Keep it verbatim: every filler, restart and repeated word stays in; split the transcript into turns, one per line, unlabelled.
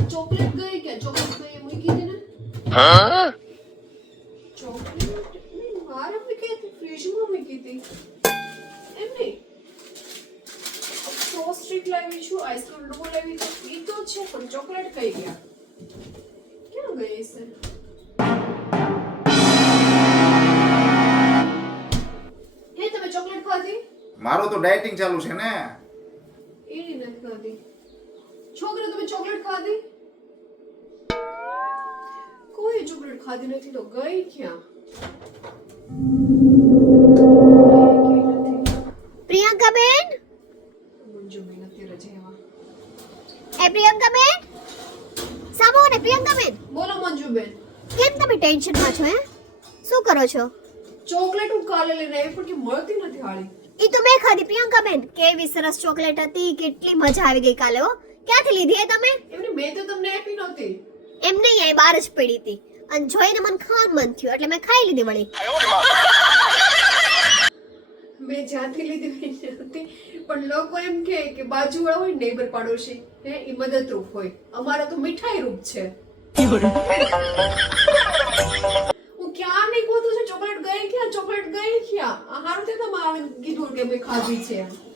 chocolate ગઈ કે chocolate ગઈ મૂકી દે ને હા ચોકલેટ નહીં મારે મૂકી હતી ફ્રીજમાં મૂકી હતી એમ નહીં ફ્રોસ્ટિક લાવી છું આઈસ્ક્રીમ ડો લાવી તો એ તો છે પણ ચોકલેટ કઈ ગયા ક્યાં ગઈ છે હે તમે ચોકલેટ ખાધી
મારું તો ડાયટિંગ ચાલુ છે ને
એની નથી ખાધી છોકરા તમે ચોકલેટ ખાધી કોઈ ચોકલેટ ખાધી નથી તો ગઈ ક્યાં
પ્રિયંકા બેન
મંજુ બેન અત્યારે છે એમાં
એ પ્રિયંકા બેન સામો ને પ્રિયંકા બેન
બોલો મંજુ બેન
કેમ તમે ટેન્શન માં છો હે શું કરો છો
ચોકલેટ હું કાલે લઈને આવી પણ કે મળતી નથી હાળી
ઈ તો મેં ખાધી પ્રિયંકા બેન કેવી સરસ ચોકલેટ હતી કેટલી મજા આવી ગઈ કાલે હો ક્યાંથી લીધી એ તમે
એમને મેં તો તમને આપી નહોતી
એમ નહીં અહીં બહાર જ પડી હતી અને જોઈને મને ખાવાનું મન થયું એટલે મેં ખાઈ લીધી વળી
મેં જ્યાંથી લીધી હતી પણ લોકો એમ કહે કે બાજુવાળા હોય નેબર પાડોશી હે એ મદદરૂપ હોય અમારા તો મીઠાઈ રૂપ છે હું ક્યાં નહીં ગોતું છું ચોકલેટ ગઈ ક્યાં ચોકલેટ ગઈ ક્યાં હારું તે તમે આવે કીધું કે મેં ખાધી છે